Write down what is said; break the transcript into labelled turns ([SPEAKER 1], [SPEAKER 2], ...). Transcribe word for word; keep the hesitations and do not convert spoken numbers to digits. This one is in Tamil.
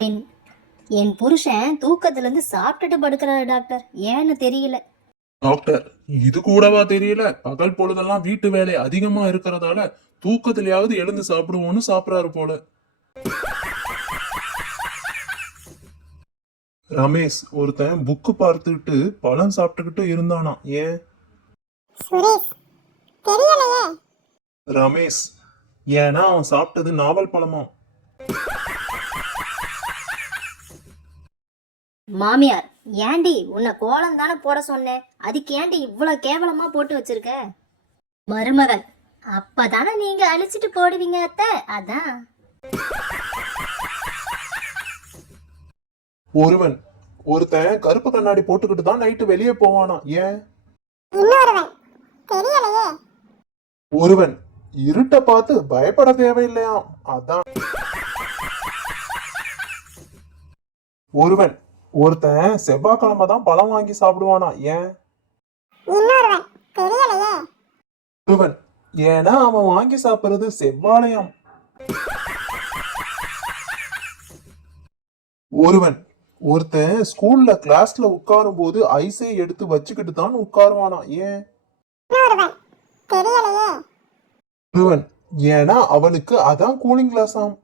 [SPEAKER 1] என் என் புருஷன் தூக்கத்துல இருந்து சாப்பிட்டுட்டு படுக்கிறாரு டாக்டர், ஏன்னு தெரியல.
[SPEAKER 2] டாக்டர், இது கூடவா தெரியல? பகல் பொழுதெல்லாம் வீட்டு வேலை அதிகமா இருக்கிறதால தூக்கத்திலேயாவது எழுந்து சாப்பிடுவோன்னு சாப்பிடாரு போல. ரமேஷ் ஒருத்தன் புக்கு பார்த்துக்கிட்டு பழம் சாப்பிட்டுக்கிட்டு இருந்தானா, ஏன்?
[SPEAKER 3] சுரேஷ், தெரியலையே.
[SPEAKER 2] ரமேஷ், ஏன்னா அவன் சாப்பிட்டது நாவல் பழமா.
[SPEAKER 1] மாமியார், ஏண்டி உன்னை கோலம் தானே போட சொன்னேன், அதுக்கு ஏண்டி இவ்வளவு கேவலமா போட்டு வச்சிருக்க? மருமகள், அப்பதானே நீங்க அழிச்சிட்டு போடுவீங்க அத்தை, அதான்.
[SPEAKER 2] ஒருவன் ஒருத்தன் கருப்பு கண்ணாடி போட்டுக்கிட்டு தான் நைட்டு வெளியே போவானா, ஏன்?
[SPEAKER 3] இன்னொருவன், தெரியலையே.
[SPEAKER 2] ஒருவன் இருட்ட பார்த்து பயப்பட தேவையில்லையாம், அதான். ஒருவன் ஒருத்தன் செவ்வாய்க்கிழமை தான் பழம் வாங்கி சாப்பிடுவானா, ஏன்?
[SPEAKER 3] இன்னொருவன், தெரியலையே.
[SPEAKER 2] ஒருவன், ஏன்னா அவன் வாங்கி சாப்பிடுறது செவ்வாழையாம். ஒருவன் ஒருத்தன் ஸ்கூல்ல கிளாஸ்ல உட்காரும் போது ஐஸை எடுத்து வச்சுக்கிட்டு தான் உட்காருவானா, ஏன்?
[SPEAKER 3] இன்னொருவன், தெரியலையே.
[SPEAKER 2] ஒருவன், ஏன்னா அவனுக்கு அதான் கூலிங் கிளாஸ் ஆம்.